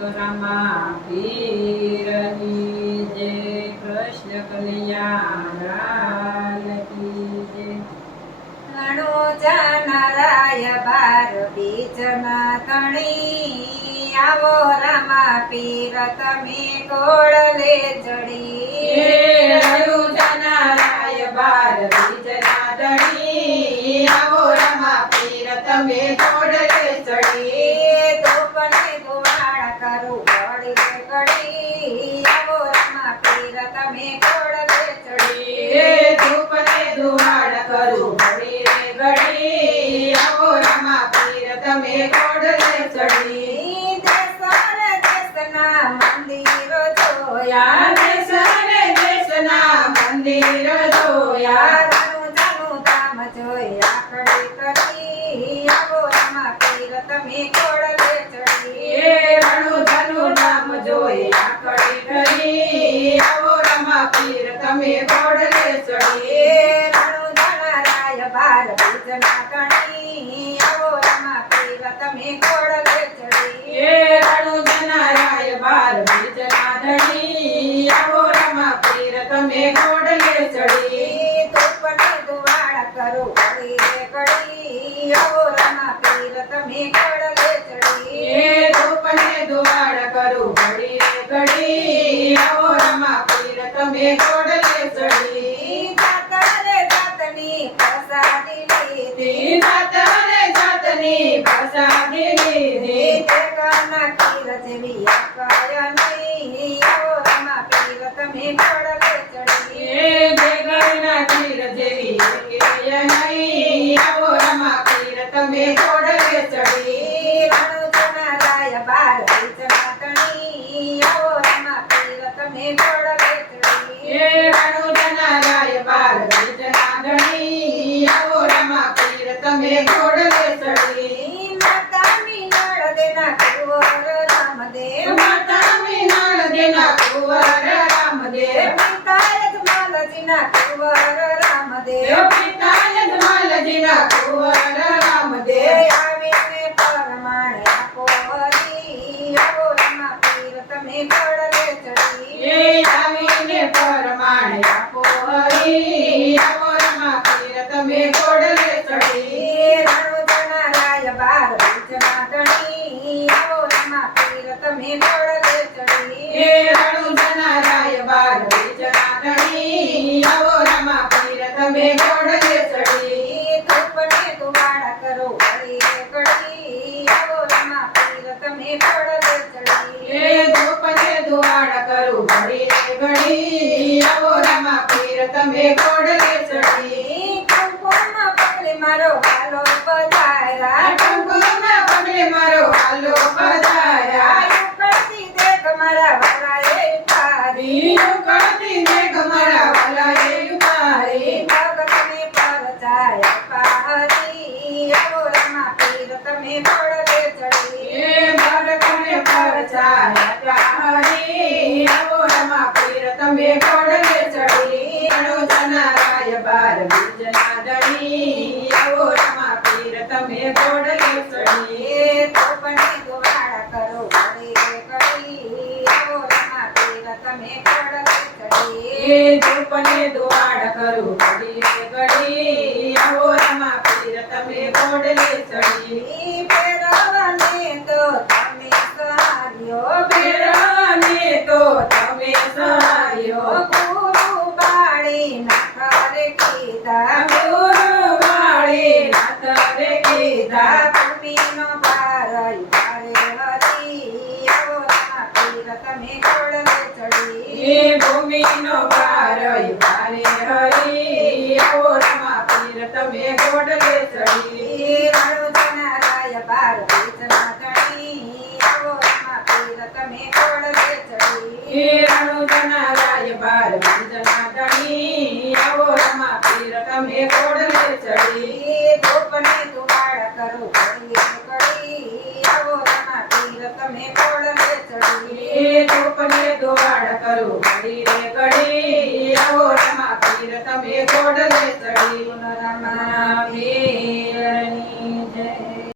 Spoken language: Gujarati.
રામા પીરની જય કૃષ્ણ કનૈયા કી જય અણુ જાનારાય બાર બીજના તણી આવો રામા પીર તમે કોળલે ચડી અણુ જાનારાય બાર બીજના તણી આવો રામા પીર તમે કોળલે ચડી ધૂપને ધુવાળ કરું ઘડી ઘડી આવો રામા પીર તમે કોળલે ચડી ધૂપને ધુવાળ કરું ઘડી રે ઘડી આવો રામા પીર તમે કોળલે ચડી દેશને દેશના મંદિરો જોયા દેશને દેશના મંદિર જોયા જાનું જાનું ધામ જોઈ આખડી કરી આવો રામા પીર તમે કોળલે ચડી રણુ ધનુ નામ જોઈ આકડી કરી આવો રામા પીર તમે કોળલે ચડી રણુ ધનારાય બાર બીજના તણી આવો રામા પીર તમે કોળલે ચડી રણુ ધનારાય બાર બીજના ધણી આવો રામા પીર તમે કોળલે ચડી ધૂપને ધુવાળ કરું ઘડી રે ઘડી આવો રામા પીર તમે કોળલે ચડી ધૂપને ધુવાળ કરું ઘડી રે ઘડી આવો રામા પીર તમે કોળલે ચડી જાતને જાતની પ્રસાદી લીધી જાતને જાતની પ્રસાદી લીધી દેગના ખીર જેવી આકય નહીં આવો રામા પીર તમે કોળલે ચડી જગના ખીર જેવી એકેય નહીં આવો રામા પીર તમે કોળલે ચડી રણુ જનારાય બાર બીજના તણી આવો રામા પીર તમે કોળલે ચડી રણુ જનારાય બાર બીજના ધણી આવો રામા પીર તમે કોળલે ચડી માતા મીનળ દેના કુંવર રામદેવ માતા મીનળ દેના કુંવર રામદેવ પિતા યજમાલજીના કુંવર રામદેવ પિતા યજમાલજીના કુંવર રામદેવ આવીને પરમાણે આપો હરી આવો રામા પીર તમે કોળલે ચડી આવીને પરમાણે આપો હરી આવો રામા પીર તમે કોળલે ચડી રણુ જનારાય બાર બીજના ધણી આવો રામા પીર તમે કોળલે ચડી રણુ જનારાય બાર બીજના ધણી આવો રામા પીર તમે કોળલે ચડી ધૂપને ધુવાળ કરો ઘડી રે ઘડી આવો રામા પીર તમે કોળલે ચડી ધૂપને ધુવાળ કરું ઘડી રે ઘડી આવો રામા પીર તમે કોળલે ચડી કંકુમાં પગલે મારો હાલો પધાર્યા ટંકુના પગલે મારો હાલો પધાર્યા ઉપરથી દેખ મારા વરાએ ઉતારી કરતી ને તમારા વાલાએ ઉતારી ભગતને પરચાય પાહરી આવો રામા પીર તમે કોળલે ચડી ભગતને પરચાયા હરી આવો રામા પીર તમે કોળલે ચડી રણુ જનારાય બાર બીજના ધણી આવો રામા પીર તમે કોળલે ચડી ધૂપને ધુવાળ કરો ઘડી રે ઘડી આવો રામા પીર તમે કોળલે ચડી ધૂપને ધુવાળ કરું ઘડી રે ઘડી આવો રામા પીર તમે કોળલે ચડી ફેરવને તો તમે સહાર્યો ફેરવાને તો તમે સહાયો ગુરુ બાળી નખરે કીધા ગુરુ વાળી નાથ રે કીધા ભૂમિનો ભાર ભારે હરી આવો રામા પીર તમે કોળલે ચડી ભૂમિનો ભાર ભારે હરી આવો રામા પીર તમે કોળલે ચડી રણુ જનારાય બાર બીજના ધણી આવો રામા પીર તમે કોળલે ચડી રણુ જનારાય બાર બીજના ધણી આવો રામા પીર તમે કોળલે ચડી ધૂપને ધુવાળ કરો ઘડી રે ઘડી આવો રામા પીર તમે કોળલે ચડી ધૂપને ધોવાળ કરું ઘડી રે ઘડી આવો રામા પીર તમે કોળલે